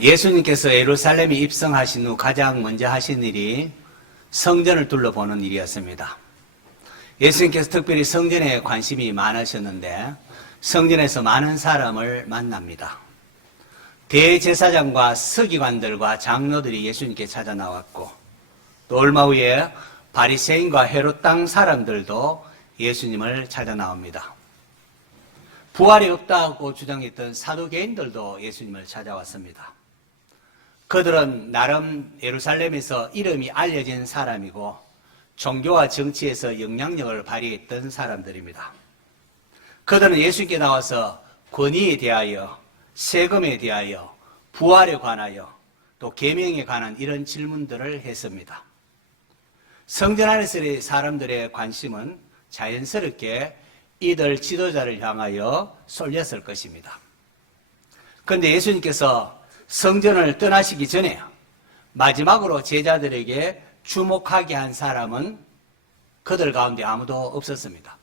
예수님께서 예루살렘에 입성하신 후 가장 먼저 하신 일이 성전을 둘러보는 일이었습니다. 예수님께서 특별히 성전에 관심이 많으셨는데 성전에서 많은 사람을 만납니다. 대제사장과 서기관들과 장로들이 예수님께 찾아 나왔고 또 얼마 후에 바리새인과 헤롯 땅 사람들도 예수님을 찾아 나옵니다. 부활이 없다고 주장했던 사두개인들도 예수님을 찾아왔습니다. 그들은 나름 예루살렘에서 이름이 알려진 사람이고 종교와 정치에서 영향력을 발휘했던 사람들입니다. 그들은 예수님께 나와서 권위에 대하여, 세금에 대하여, 부활에 관하여, 또 계명에 관한 이런 질문들을 했습니다. 성전 안에서의 사람들의 관심은 자연스럽게 이들 지도자를 향하여 쏠렸을 것입니다. 그런데 예수님께서 성전을 떠나시기 전에 마지막으로 제자들에게 주목하게 한 사람은 그들 가운데 아무도 없었습니다.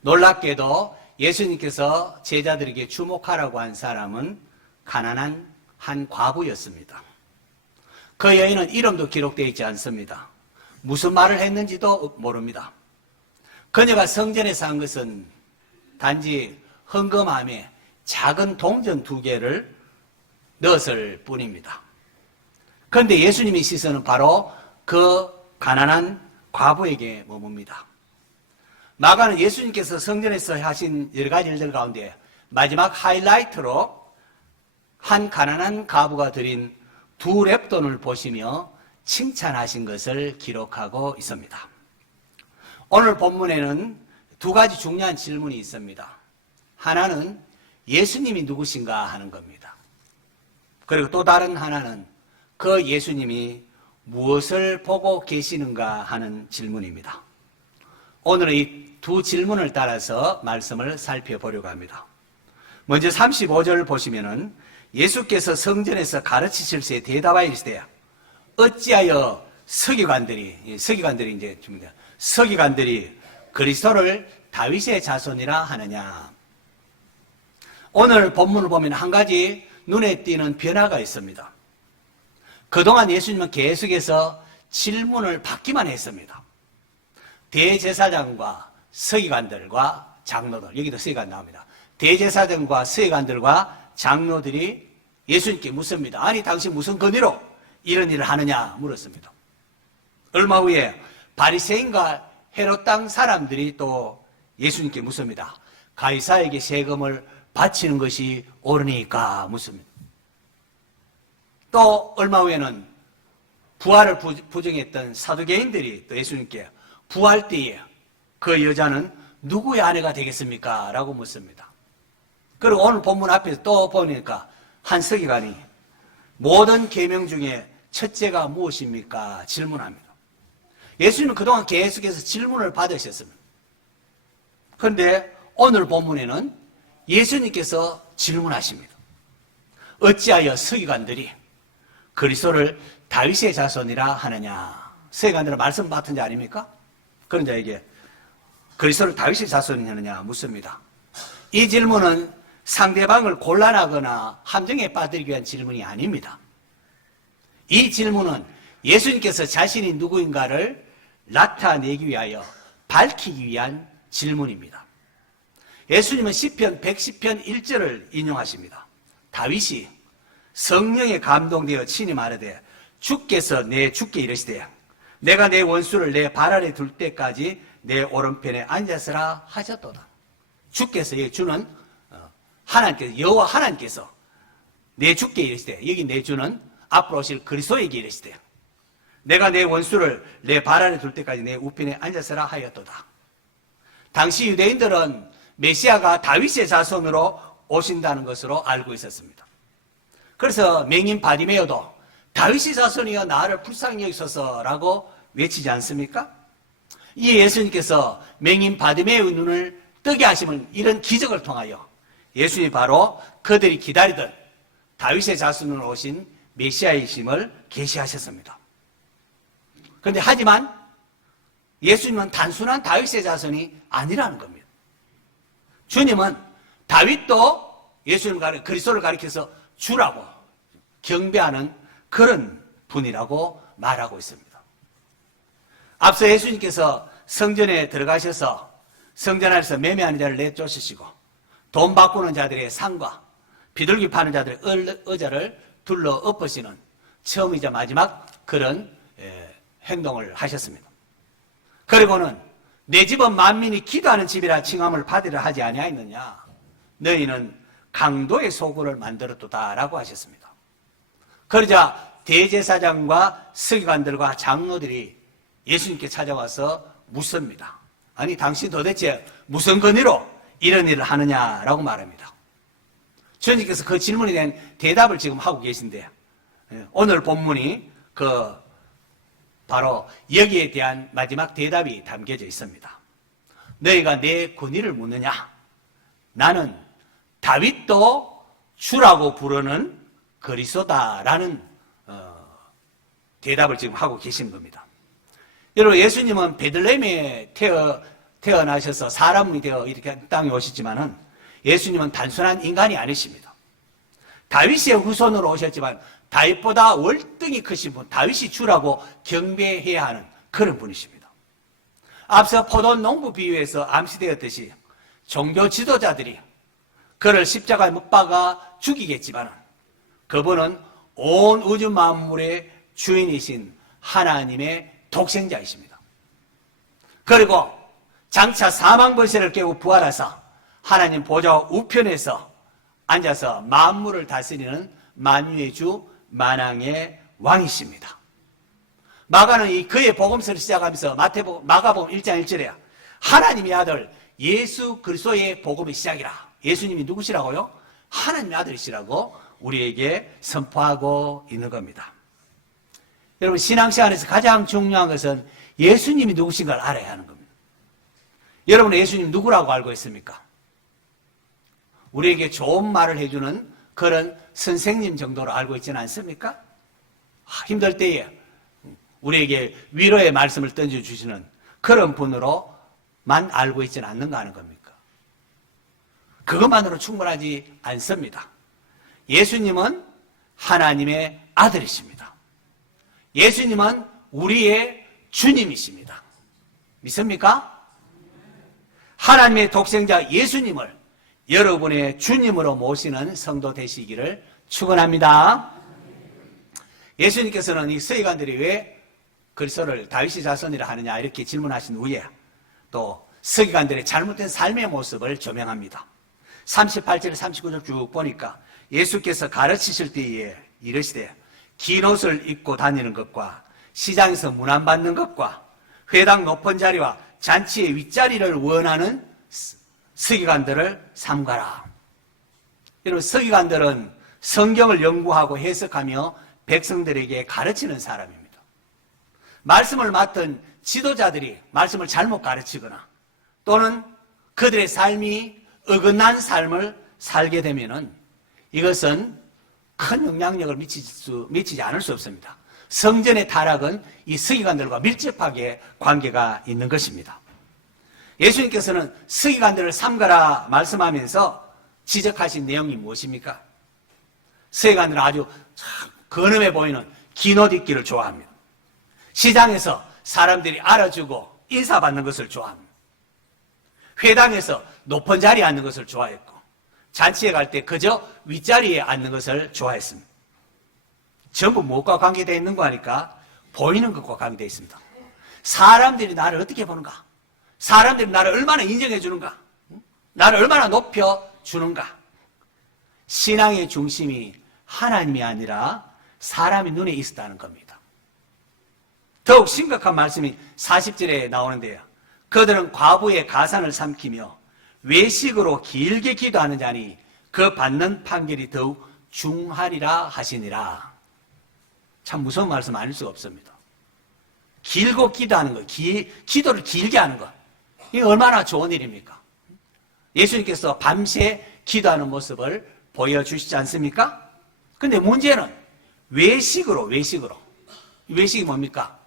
놀랍게도 예수님께서 제자들에게 주목하라고 한 사람은 가난한 한 과부였습니다. 그 여인은 이름도 기록되어 있지 않습니다. 무슨 말을 했는지도 모릅니다. 그녀가 성전에서 한 것은 단지 헌금함에 작은 동전 2개를 넣었을 뿐입니다. 그런데 예수님의 시선은 바로 그 가난한 과부에게 머뭅니다. 마가는 예수님께서 성전에서 하신 여러 가지 일들 가운데 마지막 하이라이트로 한 가난한 과부가 드린 2렙돈을 보시며 칭찬하신 것을 기록하고 있습니다. 오늘 본문에는 2가지 중요한 질문이 있습니다. 하나는 예수님이 누구신가 하는 겁니다. 그리고 또 다른 하나는 그 예수님이 무엇을 보고 계시는가 하는 질문입니다. 오늘은 이 2 질문을 따라서 말씀을 살펴보려고 합니다. 먼저 35절 보시면은 예수께서 성전에서 가르치실 때 대답하시되 어찌하여 서기관들이 그리스도를 다윗의 자손이라 하느냐. 오늘 본문을 보면 한 가지 눈에 띄는 변화가 있습니다. 그동안 예수님은 계속해서 질문을 받기만 했습니다. 대제사장과 서기관들과 장로들, 여기도 서기관 나옵니다. 대제사장과 서기관들과 장로들이 예수님께 묻습니다. 아니 당신 무슨 권위로 이런 일을 하느냐 물었습니다. 얼마 후에 바리새인과 헤롯 땅 사람들이 또 예수님께 묻습니다. 가이사에게 세금을 바치는 것이 옳으니까 묻습니다. 또 얼마 후에는 부활을 부정했던 사두개인들이 또 예수님께 부활 때에 그 여자는 누구의 아내가 되겠습니까? 라고 묻습니다. 그리고 오늘 본문 앞에서 또 보니까 한 서기관이 모든 계명 중에 첫째가 무엇입니까? 질문합니다. 예수님은 그동안 계속해서 질문을 받으셨습니다. 그런데 오늘 본문에는 예수님께서 질문하십니다. 어찌하여 서기관들이 그리스도를 다윗의 자손이라 하느냐. 서기관들은 말씀 맡은 자 아닙니까? 그런 자에게 그리스도를 다윗의 자손이냐 묻습니다. 이 질문은 상대방을 곤란하거나 함정에 빠뜨리기 위한 질문이 아닙니다. 이 질문은 예수님께서 자신이 누구인가를 나타내기 위하여 밝히기 위한 질문입니다. 예수님은 시편 110편 1절을 인용하십니다. 다윗이 성령에 감동되어 친히 말하되 주께서 내 주께 이르시되 내가 내 원수를 내 발 아래 둘 때까지 내 오른편에 앉았으라 하셨도다. 주께서, 주는 하나님께서, 여호와 하나님께서 내 주께 이르시되, 여기 내 주는 앞으로 오실 그리스도에게 이르시되 내가 내 원수를 내 발 아래 둘 때까지 내 우편에 앉았으라 하였도다. 당시 유대인들은 메시아가 다윗의 자손으로 오신다는 것으로 알고 있었습니다. 그래서 맹인 바디메오도 다윗의 자손이여 나를 불쌍히 여기소서라고 외치지 않습니까? 이 예수님께서 맹인 바디메오의 눈을 뜨게 하시면 이런 기적을 통하여 예수님이 바로 그들이 기다리던 다윗의 자손으로 오신 메시아이심을 계시하셨습니다. 그런데 하지만 예수님은 단순한 다윗의 자손이 아니라는 겁니다. 주님은 다윗도 예수님을 그리스도를 가리켜서 주라고 경배하는 그런 분이라고 말하고 있습니다. 앞서 예수님께서 성전에 들어가셔서 성전 안에서 매매하는 자를 내쫓으시고 돈 바꾸는 자들의 상과 비둘기 파는 자들의 의자를 둘러 엎으시는 처음이자 마지막 그런 행동을 하셨습니다. 그리고는 내 집은 만민이 기도하는 집이라 칭함을 받으려 하지 아니하였느냐, 너희는 강도의 소굴을 만들었도다 라고 하셨습니다. 그러자 대제사장과 서기관들과 장로들이 예수님께 찾아와서 묻습니다. 아니 당신 도대체 무슨 권위로 이런 일을 하느냐라고 말합니다. 주님께서 그 질문에 대한 대답을 지금 하고 계신데요. 오늘 본문이 바로 여기에 대한 마지막 대답이 담겨져 있습니다. 너희가 내 권위를 묻느냐? 나는 다윗도 주라고 부르는 그리스도다라는 대답을 지금 하고 계신 겁니다. 여러분, 예수님은 베들레헴에 태어나셔서 사람이 되어 이렇게 땅에 오셨지만은 예수님은 단순한 인간이 아니십니다. 다윗의 후손으로 오셨지만 다윗보다 월등히 크신 분, 다윗이 주라고 경배해야 하는 그런 분이십니다. 앞서 포도원 농부 비유에서 암시되었듯이 종교 지도자들이 그를 십자가에 못 박아 죽이겠지만 그분은 온 우주 만물의 주인이신 하나님의 독생자이십니다. 그리고 장차 사망벌세를 깨고 부활하사 하나님 보좌 우편에서 앉아서 만물을 다스리는 만유의 주 만왕의 왕이십니다. 마가는 이 그의 복음서를 시작하면서 마가복음 1장 1절에 하나님의 아들 예수 그리스도의 복음의 시작이라. 예수님이 누구시라고요? 하나님의 아들이시라고 우리에게 선포하고 있는 겁니다. 여러분, 신앙생활에서 가장 중요한 것은 예수님이 누구신가를 알아야 하는 겁니다. 여러분, 예수님 누구라고 알고 있습니까? 우리에게 좋은 말을 해주는 그런 선생님 정도로 알고 있지는 않습니까? 힘들 때에 우리에게 위로의 말씀을 던져주시는 그런 분으로만 알고 있지는 않는가 하는 겁니까? 그것만으로 충분하지 않습니다. 예수님은 하나님의 아들이십니다. 예수님은 우리의 주님이십니다. 믿습니까? 하나님의 독생자 예수님을 여러분의 주님으로 모시는 성도 되시기를 축원합니다. 예수님께서는 이 서기관들이 왜 그리스도를 다윗의 자손이라 하느냐 이렇게 질문하신 후에 또 서기관들의 잘못된 삶의 모습을 조명합니다. 38절 39절 쭉 보니까 예수께서 가르치실 때에 이르시되 긴 옷을 입고 다니는 것과 시장에서 문안받는 것과 회당 높은 자리와 잔치의 윗자리를 원하는 서기관들을 삼가라. 여러분, 서기관들은 성경을 연구하고 해석하며 백성들에게 가르치는 사람입니다. 말씀을 맡은 지도자들이 말씀을 잘못 가르치거나 또는 그들의 삶이 어긋난 삶을 살게 되면은 이것은 큰 영향력을 미치지 않을 수 없습니다. 성전의 타락은 이 서기관들과 밀접하게 관계가 있는 것입니다. 예수님께서는 서기관들을 삼가라 말씀하면서 지적하신 내용이 무엇입니까? 서기관들은 아주 근엄해 보이는 긴 옷 입기를 좋아합니다. 시장에서 사람들이 알아주고 인사받는 것을 좋아합니다. 회당에서 높은 자리에 앉는 것을 좋아했고 잔치에 갈 때 그저 윗자리에 앉는 것을 좋아했습니다. 전부 무엇과 관계되어 있는 거 하니까 보이는 것과 관계되어 있습니다. 사람들이 나를 어떻게 보는가? 사람들이 나를 얼마나 인정해 주는가? 나를 얼마나 높여 주는가? 신앙의 중심이 하나님이 아니라 사람의 눈에 있었다는 겁니다. 더욱 심각한 말씀이 40절에 나오는데요. 그들은 과부의 가산을 삼키며 외식으로 길게 기도하는 자니 그 받는 판결이 더욱 중하리라 하시니라. 참 무서운 말씀 아닐 수가 없습니다. 길고 기도하는 것, 기도를 길게 하는 것, 이게 얼마나 좋은 일입니까? 예수님께서 밤새 기도하는 모습을 보여주시지 않습니까? 근데 문제는 외식으로. 외식이 뭡니까?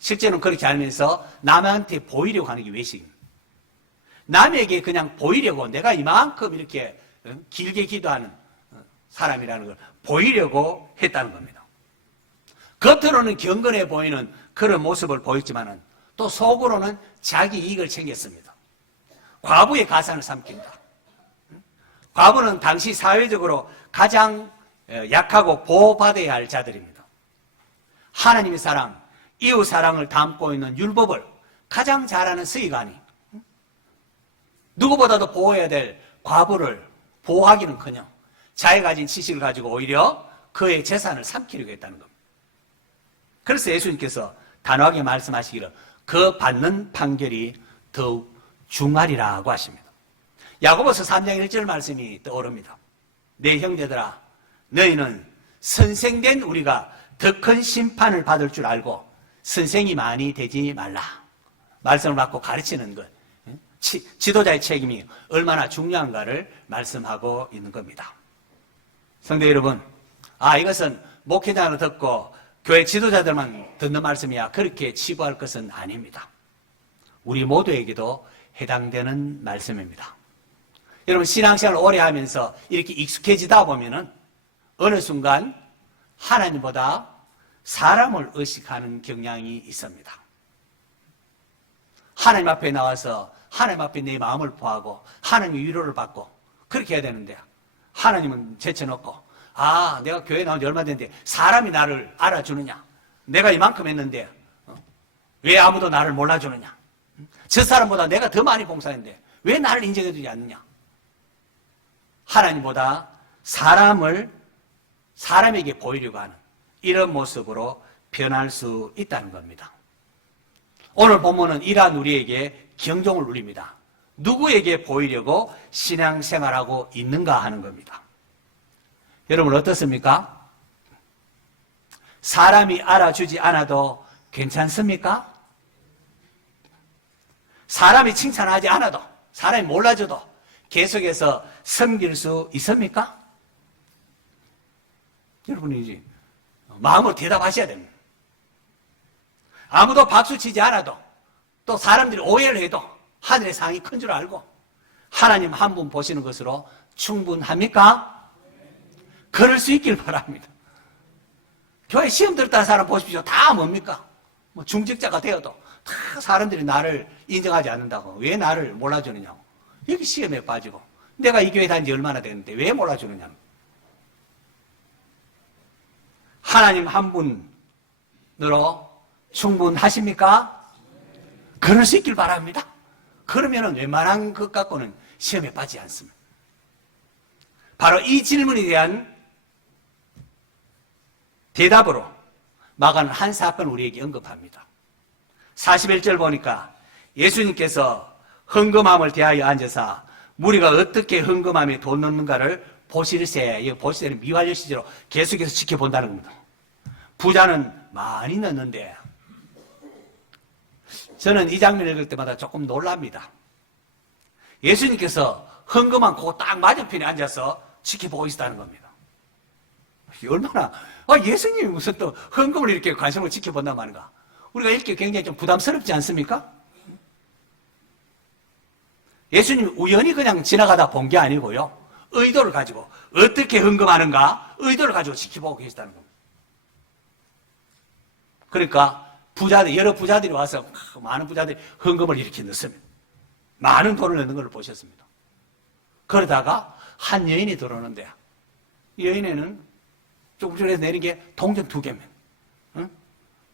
실제는 그렇게 하면서 남한테 보이려고 하는 게 외식입니다. 남에게 그냥 보이려고 내가 이만큼 이렇게 길게 기도하는 사람이라는 걸 보이려고 했다는 겁니다. 겉으로는 경건해 보이는 그런 모습을 보였지만은 또 속으로는 자기 이익을 챙겼습니다. 과부의 가산을 삼킨다. 과부는 당시 사회적으로 가장 약하고 보호받아야 할 자들입니다. 하나님의 사랑, 이웃 사랑을 담고 있는 율법을 가장 잘하는 서기관이 누구보다도 보호해야 될 과부를 보호하기는커녕 자기가 가진 지식을 가지고 오히려 그의 재산을 삼키려고 했다는 겁니다. 그래서 예수님께서 단호하게 말씀하시기를 그 받는 판결이 더욱 중하리라고 하십니다. 야고보서 3장 1절 말씀이 떠오릅니다. 내 형제들아, 너희는 선생된 우리가 더 큰 심판을 받을 줄 알고 선생이 많이 되지 말라. 말씀을 받고 가르치는 것, 지도자의 책임이 얼마나 중요한가를 말씀하고 있는 겁니다. 성도 여러분, 이것은 목회자로 듣고 교회 지도자들만 듣는 말씀이야 그렇게 치부할 것은 아닙니다. 우리 모두에게도 해당되는 말씀입니다. 여러분, 신앙생활을 오래 하면서 이렇게 익숙해지다 보면은 어느 순간 하나님보다 사람을 의식하는 경향이 있습니다. 하나님 앞에 나와서 하나님 앞에 내 마음을 포하고 하나님의 위로를 받고 그렇게 해야 되는데 하나님은 제쳐놓고 내가 교회 나온 지 얼마 됐는데 사람이 나를 알아주느냐, 내가 이만큼 했는데 왜 아무도 나를 몰라주느냐, 저 사람보다 내가 더 많이 봉사했는데 왜 나를 인정해주지 않느냐. 하나님보다 사람에게 보이려고 하는 이런 모습으로 변할 수 있다는 겁니다. 오늘 본문은 이러한 우리에게 경종을 울립니다. 누구에게 보이려고 신앙생활하고 있는가 하는 겁니다. 여러분 어떻습니까? 사람이 알아주지 않아도 괜찮습니까? 사람이 칭찬하지 않아도, 사람이 몰라줘도 계속해서 섬길 수 있습니까? 여러분이 이제 마음으로 대답하셔야 됩니다. 아무도 박수치지 않아도 또 사람들이 오해를 해도 하늘의 상이 큰 줄 알고 하나님 한 분 보시는 것으로 충분합니까? 그럴 수 있길 바랍니다. 교회 시험 들었다는 사람 보십시오. 다 뭡니까? 중직자가 되어도 다 사람들이 나를 인정하지 않는다고, 왜 나를 몰라주느냐고, 여기 시험에 빠지고 내가 이 교회 다닌 지 얼마나 됐는데 왜 몰라주느냐고. 하나님 한 분으로 충분하십니까? 그럴 수 있길 바랍니다. 그러면 웬만한 것 갖고는 시험에 빠지지 않습니다. 바로 이 질문에 대한 대답으로 마가는 한 사건을 우리에게 언급합니다. 41절 보니까 예수님께서 헌금함을 대하여 앉아서 무리가 어떻게 헌금함에 돈 넣는가를 보실세, 이거 보실세는 미완료 시제로 계속해서 지켜본다는 겁니다. 부자는 많이 넣는데, 저는 이 장면을 읽을 때마다 조금 놀랍니다. 예수님께서 헌금함 그 딱 맞은편에 앉아서 지켜보고 있었다는 겁니다. 얼마나, 예수님이 무슨 또 헌금을 이렇게 관심을 지켜본단 말인가. 우리가 읽기 굉장히 좀 부담스럽지 않습니까? 예수님이 우연히 그냥 지나가다 본 게 아니고요, 의도를 가지고 어떻게 헌금하는가 의도를 가지고 지켜보고 계시다는 겁니다. 그러니까 여러 부자들이 와서 많은 부자들이 헌금을 이렇게 넣습니다. 많은 돈을 넣는 걸 보셨습니다. 그러다가 한 여인이 들어오는데, 이 여인에는 조금 전에 내린 게 동전 2개입니다.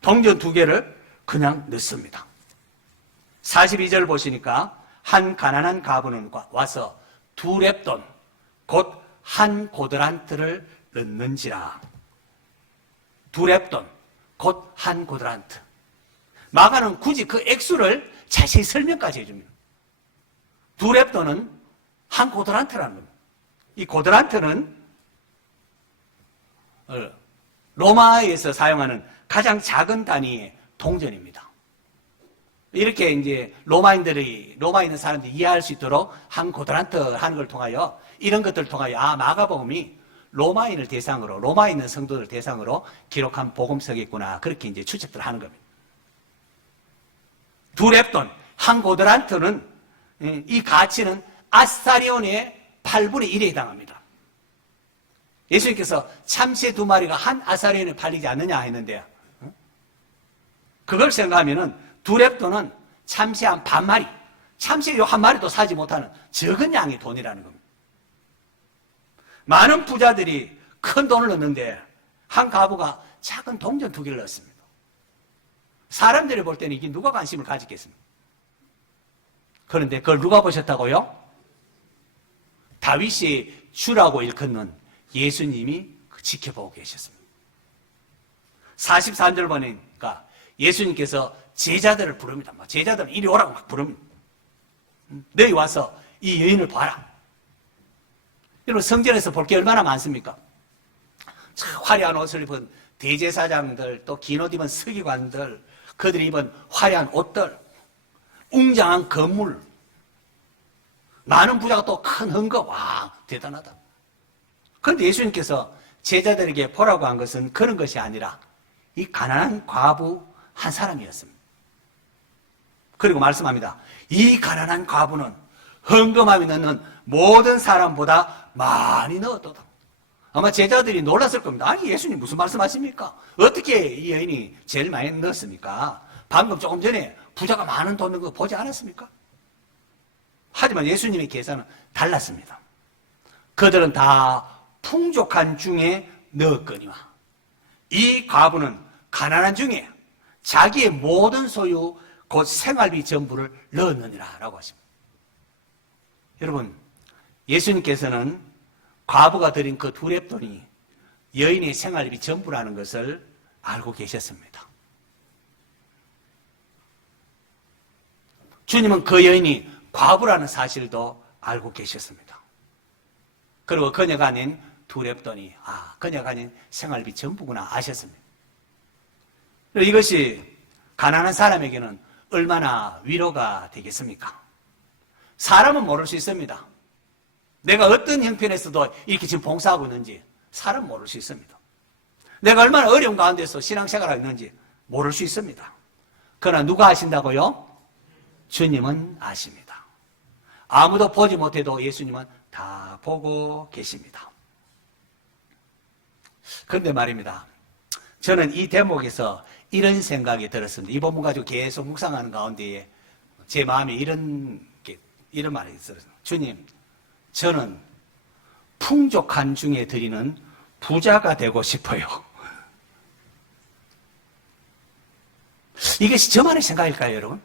동전 2개를 그냥 넣습니다. 42절 보시니까 한 가난한 과부는 와서 2렙돈, 곧 한 고드란트를 넣는지라. 2렙돈, 곧 한 고드란트. 마가는 굳이 그 액수를 자세히 설명까지 해줍니다. 2렙돈은 한 고드란트라는 겁니다. 이 고드란트는 로마에서 사용하는 가장 작은 단위의 동전입니다. 이렇게 이제 로마에 있는 사람들이 이해할 수 있도록 한 고드란트 하는 걸 통하여, 이런 것들을 통하여 마가복음이 로마인을 대상으로, 로마에 있는 성도들 대상으로 기록한 복음서겠구나, 그렇게 이제 추측들 하는 겁니다. 2렙돈, 한 고드란트는, 이 가치는 아스타리온의 8분의 1에 해당합니다. 예수님께서 참새 2마리가 한 아사리온에 팔리지 않느냐 했는데, 그걸 생각하면은 두렙돈은 참새 한 반마리, 참새 요 한 마리도 사지 못하는 적은 양의 돈이라는 겁니다. 많은 부자들이 큰 돈을 넣는데 한 과부가 작은 동전 2개를 넣었습니다. 사람들이 볼 때는 이게 누가 관심을 가지겠습니까? 그런데 그걸 누가 보셨다고요? 다윗이 주라고 일컫는 예수님이 지켜보고 계셨습니다. 43절 보니까 예수님께서 제자들을 부릅니다. 제자들을 이리 오라고 막 부릅니다. 너희 와서 이 여인을 봐라. 여러분, 성전에서 볼 게 얼마나 많습니까? 참 화려한 옷을 입은 대제사장들, 또 긴 옷 입은 서기관들, 그들이 입은 화려한 옷들, 웅장한 건물, 많은 부자가 또 큰 헌금, 와, 대단하다. 그런데 예수님께서 제자들에게 보라고 한 것은 그런 것이 아니라 이 가난한 과부 한 사람이었습니다. 그리고 말씀합니다. 이 가난한 과부는 헌금함이 넣는 모든 사람보다 많이 넣었도다. 아마 제자들이 놀랐을 겁니다. 아니, 예수님 무슨 말씀하십니까? 어떻게 이 여인이 제일 많이 넣었습니까? 방금 조금 전에 부자가 많은 돈 넣은 거 보지 않았습니까? 하지만 예수님의 계산은 달랐습니다. 그들은 다 풍족한 중에 넣었거니와 이 과부는 가난한 중에 자기의 모든 소유 곧 생활비 전부를 넣었느니라 라고 하십니다. 여러분, 예수님께서는 과부가 드린 그 두렙돈이 여인의 생활비 전부라는 것을 알고 계셨습니다. 주님은 그 여인이 과부라는 사실도 알고 계셨습니다. 그리고 그녀가 낸 두렙돈이 그녀가 낸 생활비 전부구나 아셨습니다. 이것이 가난한 사람에게는 얼마나 위로가 되겠습니까? 사람은 모를 수 있습니다. 내가 어떤 형편에서도 이렇게 지금 봉사하고 있는지 사람은 모를 수 있습니다. 내가 얼마나 어려운 가운데서 신앙생활하고 있는지 모를 수 있습니다. 그러나 누가 아신다고요? 주님은 아십니다. 아무도 보지 못해도 예수님은 다 보고 계십니다. 그런데 말입니다. 저는 이 대목에서 이런 생각이 들었습니다. 이 본문 가지고 계속 묵상하는 가운데에 제 마음에 이런 말이 있어요. 주님, 저는 풍족한 중에 드리는 부자가 되고 싶어요. 이것이 저만의 생각일까요, 여러분?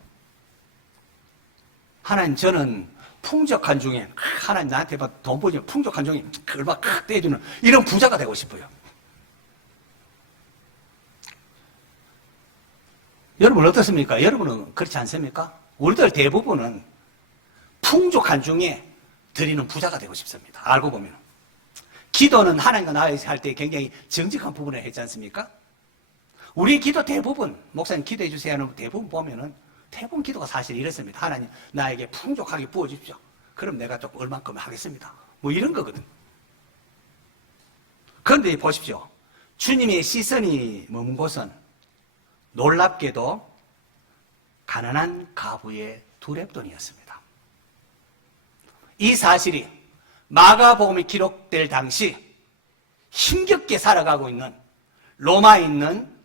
하나님, 저는 풍족한 중에, 하나님 나한테 돈 벌면 풍족한 중에 얼마 칵 떼주는 이런 부자가 되고 싶어요. 여러분 어떻습니까? 여러분은 그렇지 않습니까? 우리들 대부분은 풍족한 중에 드리는 부자가 되고 싶습니다. 알고 보면. 기도는 하나님과 나와 할 때 굉장히 정직한 부분을 했지 않습니까? 우리 기도 대부분, 목사님 기도해 주세요 하는 대부분 보면은 대부분 기도가 사실 이렇습니다. 하나님, 나에게 풍족하게 부어주십시오. 그럼 내가 조금 얼만큼 하겠습니다. 뭐 이런 거거든. 그런데 보십시오. 주님의 시선이 머문 곳은 놀랍게도 가난한 과부의 두렙돈이었습니다. 이 사실이 마가복음이 기록될 당시 힘겹게 살아가고 있는 로마에 있는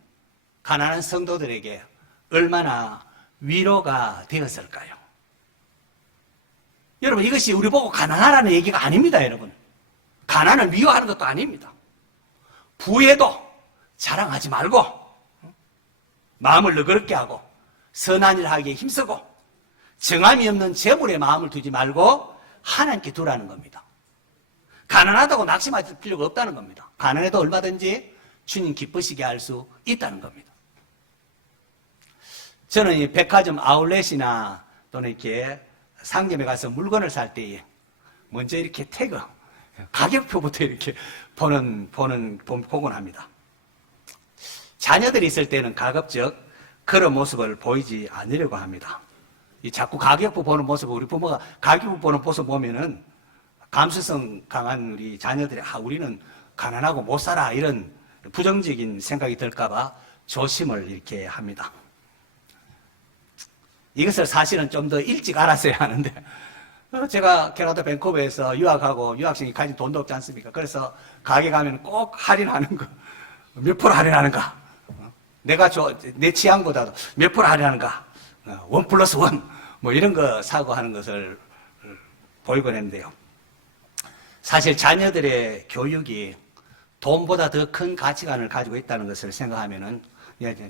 가난한 성도들에게 얼마나 위로가 되었을까요? 여러분, 이것이 우리 보고 가난하라는 얘기가 아닙니다, 여러분. 가난을 미워하는 것도 아닙니다. 부에도 자랑하지 말고 마음을 너그럽게 하고 선한 일 하기에 힘쓰고 정함이 없는 재물에 마음을 두지 말고 하나님께 두라는 겁니다. 가난하다고 낙심할 필요가 없다는 겁니다. 가난해도 얼마든지 주님 기쁘시게 할 수 있다는 겁니다. 저는 이 백화점 아울렛이나 또는 이렇게 상점에 가서 물건을 살 때에 먼저 이렇게 태그, 가격표부터 이렇게 보곤 합니다. 자녀들이 있을 때는 가급적 그런 모습을 보이지 않으려고 합니다. 자꾸 가격표 보는 모습, 우리 부모가 가격표 보는 모습 보면은 감수성 강한 우리 자녀들이 우리는 가난하고 못 살아 이런 부정적인 생각이 들까봐 조심을 이렇게 합니다. 이것을 사실은 좀 더 일찍 알았어야 하는데 제가 캐나다 밴쿠버에서 유학하고 유학생이 가진 돈도 없지 않습니까? 그래서 가게 가면 꼭 할인하는 거. 몇 프로 할인하는가? 내 취향보다도 몇 프로 할인하는가? 1+1. 뭐 이런 거 사고 하는 것을 보이곤 했는데요. 사실 자녀들의 교육이 돈보다 더 큰 가치관을 가지고 있다는 것을 생각하면은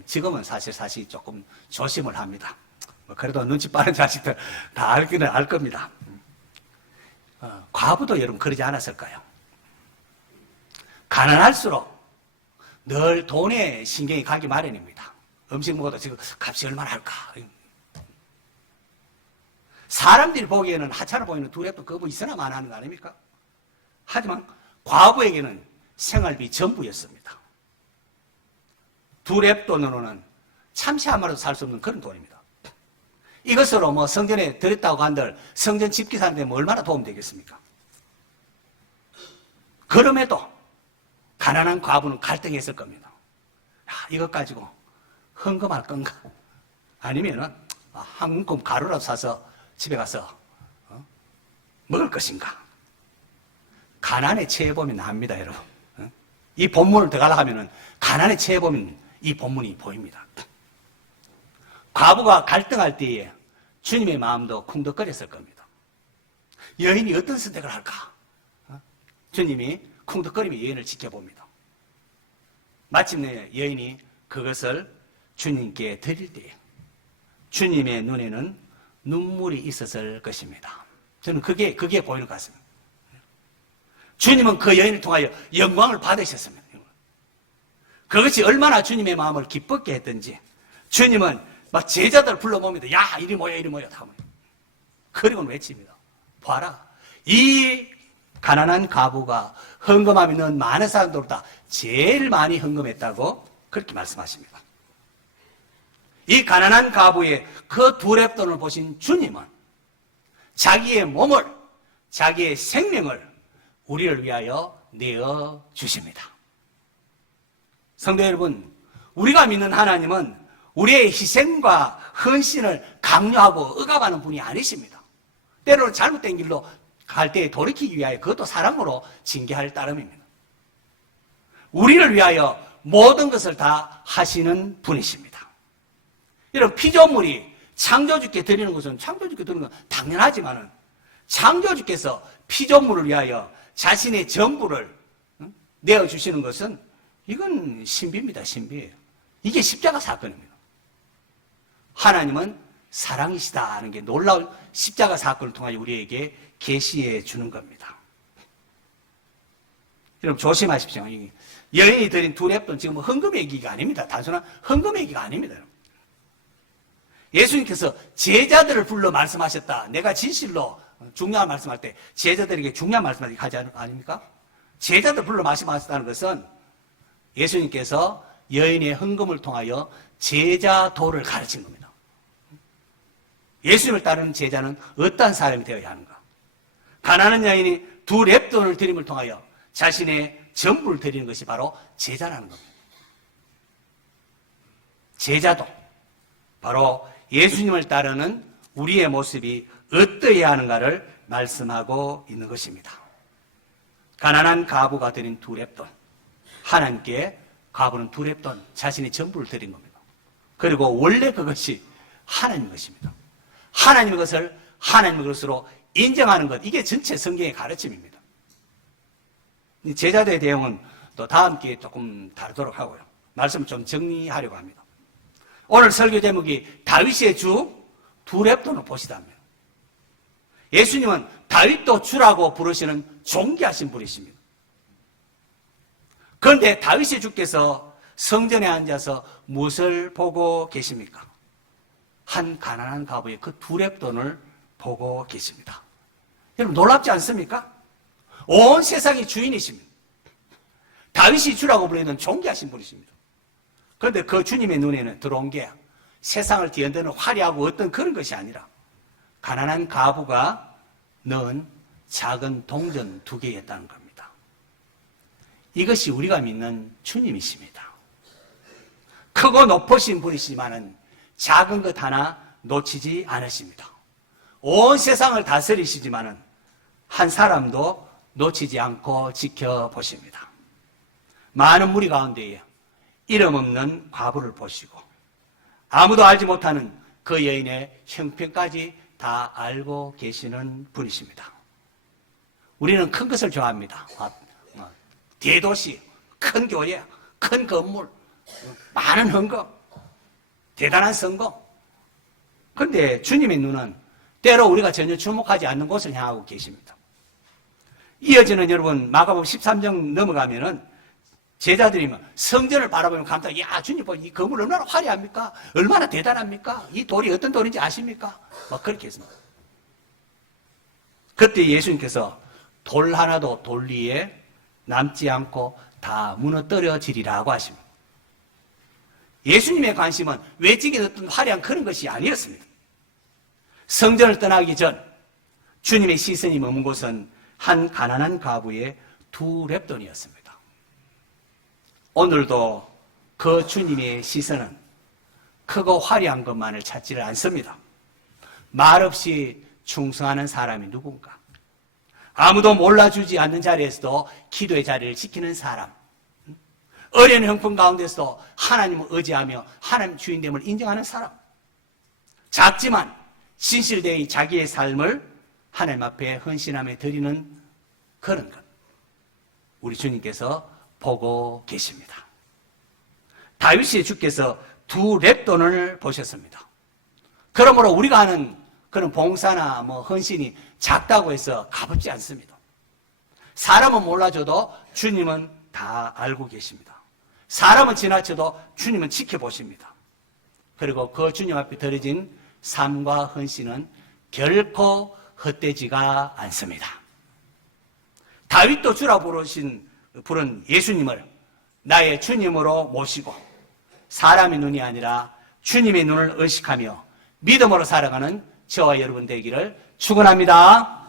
지금은 사실 조금 조심을 합니다. 그래도 눈치 빠른 자식들 다 알기는 알 겁니다. 과부도 여러분 그러지 않았을까요? 가난할수록 늘 돈에 신경이 가기 마련입니다. 음식 먹어도 지금 값이 얼마나 할까? 사람들이 보기에는 하찮아 보이는 두랩도 거부 있으나 마나하는 거 아닙니까? 하지만 과부에게는 생활비 전부였습니다. 두랩돈으로는 참치 한 마리도 살 수 없는 그런 돈입니다. 이것으로 뭐 성전에 드렸다고 한들 성전 집기 사는데 뭐 얼마나 도움되겠습니까? 그럼에도 가난한 과부는 갈등했을 겁니다. 이것 가지고 헌금할 건가? 아니면은 한 움큼 가루라도 사서 집에 가서 먹을 것인가? 가난의 체험이 나옵니다, 여러분. 이 본문을 더 가려고 하면은 가난의 체험은 이 본문이 보입니다. 과부가 갈등할 때에 주님의 마음도 쿵덕거렸을 겁니다. 여인이 어떤 선택을 할까? 주님이 쿵덕거리며 여인을 지켜봅니다. 마침내 여인이 그것을 주님께 드릴 때에 주님의 눈에는 눈물이 있었을 것입니다. 저는 그게 보이는 것 같습니다. 주님은 그 여인을 통하여 영광을 받으셨습니다. 그것이 얼마나 주님의 마음을 기쁘게 했던지 주님은 막 제자들을 불러 모읍니다. 야, 이리 모여, 이리 모여. 그리고는 외칩니다. 봐라, 이 가난한 과부가 헌금함이 는 많은 사람들보다 제일 많이 헌금했다고 그렇게 말씀하십니다. 이 가난한 과부의 그 두랩돈을 보신 주님은 자기의 몸을, 자기의 생명을 우리를 위하여 내어 주십니다. 성도 여러분, 우리가 믿는 하나님은 우리의 희생과 헌신을 강요하고 억압하는 분이 아니십니다. 때로는 잘못된 길로 갈 때 돌이키기 위하여 그것도 사랑으로 징계할 따름입니다. 우리를 위하여 모든 것을 다 하시는 분이십니다. 여러분, 피조물이 창조주께 드리는 것은 창조주께 드리는 건 당연하지만은 창조주께서 피조물을 위하여 자신의 전부를 내어주시는 것은 이건 신비입니다. 신비예요. 이게 십자가 사건입니다. 하나님은 사랑이시다 하는 게 놀라운 십자가 사건을 통하여 우리에게 계시해 주는 겁니다. 여러분 조심하십시오. 여인이 드린 두랩돈 지금 헌금 얘기가 아닙니다. 단순한 헌금 얘기가 아닙니다. 예수님께서 제자들을 불러 말씀하셨다. 내가 진실로 중요한 말씀할 때 제자들에게 중요한 말씀을 하지 아닙니까? 제자들 불러 말씀하셨다는 것은 예수님께서 여인의 헌금을 통하여 제자도를 가르친 겁니다. 예수님을 따르는 제자는 어떠한 사람이 되어야 하는가? 가난한 여인이 두랩돈을 드림을 통하여 자신의 전부를 드리는 것이 바로 제자라는 겁니다. 제자도 바로 예수님을 따르는 우리의 모습이 어떠해야 하는가를 말씀하고 있는 것입니다. 가난한 과부가 드린 두랩돈, 하나님께 과부는 두랩돈 자신의 전부를 드린 겁니다. 그리고 원래 그것이 하나님의 것입니다. 하나님의 것을 하나님의 것으로 인정하는 것, 이게 전체 성경의 가르침입니다. 제자들의 대응은 또 다음 기회에 조금 다루도록 하고요. 말씀을 좀 정리하려고 합니다. 오늘 설교 제목이 다윗의 주 두랩돈을 보시다입니다. 예수님은 다윗도 주라고 부르시는 존귀하신 분이십니다. 그런데 다윗의 주께서 성전에 앉아서 무엇을 보고 계십니까? 한 가난한 과부의 그 두랩돈을 보고 계십니다. 여러분 놀랍지 않습니까? 온 세상의 주인이십니다. 다윗이 주라고 불리는 존귀하신 분이십니다. 그런데 그 주님의 눈에는 들어온 게 세상을 뒤흔드는 화려하고 어떤 그런 것이 아니라 가난한 과부가 넣은 작은 동전 2개였다는 겁니다. 이것이 우리가 믿는 주님이십니다. 크고 높으신 분이시지만은 작은 것 하나 놓치지 않으십니다. 온 세상을 다스리시지만은 한 사람도 놓치지 않고 지켜보십니다. 많은 무리 가운데에 이름 없는 과부를 보시고 아무도 알지 못하는 그 여인의 형편까지 다 알고 계시는 분이십니다. 우리는 큰 것을 좋아합니다. 대도시, 큰 교회, 큰 건물, 많은 헌금, 대단한 성공. 그런데 주님의 눈은 때로 우리가 전혀 주목하지 않는 곳을 향하고 계십니다. 이어지는 여러분 마가복음 13장 넘어가면은 제자들이 성전을 바라보면 감탄, 야 주님 이 건물 얼마나 화려합니까? 얼마나 대단합니까? 이 돌이 어떤 돌인지 아십니까? 막 그렇게 했습니다. 그때 예수님께서 돌 하나도 돌 위에 남지 않고 다 무너뜨려지리라고 하십니다. 예수님의 관심은 외적인 어떤 화려한 그런 것이 아니었습니다. 성전을 떠나기 전 주님의 시선이 머문 곳은 한 가난한 과부의 2렙돈이었습니다. 오늘도 그 주님의 시선은 크고 화려한 것만을 찾지를 않습니다. 말없이 충성하는 사람이 누군가, 아무도 몰라주지 않는 자리에서도 기도의 자리를 지키는 사람, 어려운 형편 가운데서도 하나님을 의지하며 하나님 주인됨을 인정하는 사람, 작지만 진실되이 자기의 삶을 하나님 앞에 헌신하며 드리는 그런 것, 우리 주님께서 보고 계십니다. 다윗의 주께서 2렙돈을 보셨습니다. 그러므로 우리가 하는 그런 봉사나 헌신이 작다고 해서 가볍지 않습니다. 사람은 몰라줘도 주님은 다 알고 계십니다. 사람은 지나쳐도 주님은 지켜보십니다. 그리고 그 주님 앞에 드려진 삶과 헌신은 결코 헛되지가 않습니다. 다윗도 주라 부른 예수님을 나의 주님으로 모시고 사람의 눈이 아니라 주님의 눈을 의식하며 믿음으로 살아가는 저와 여러분 되기를 축원합니다.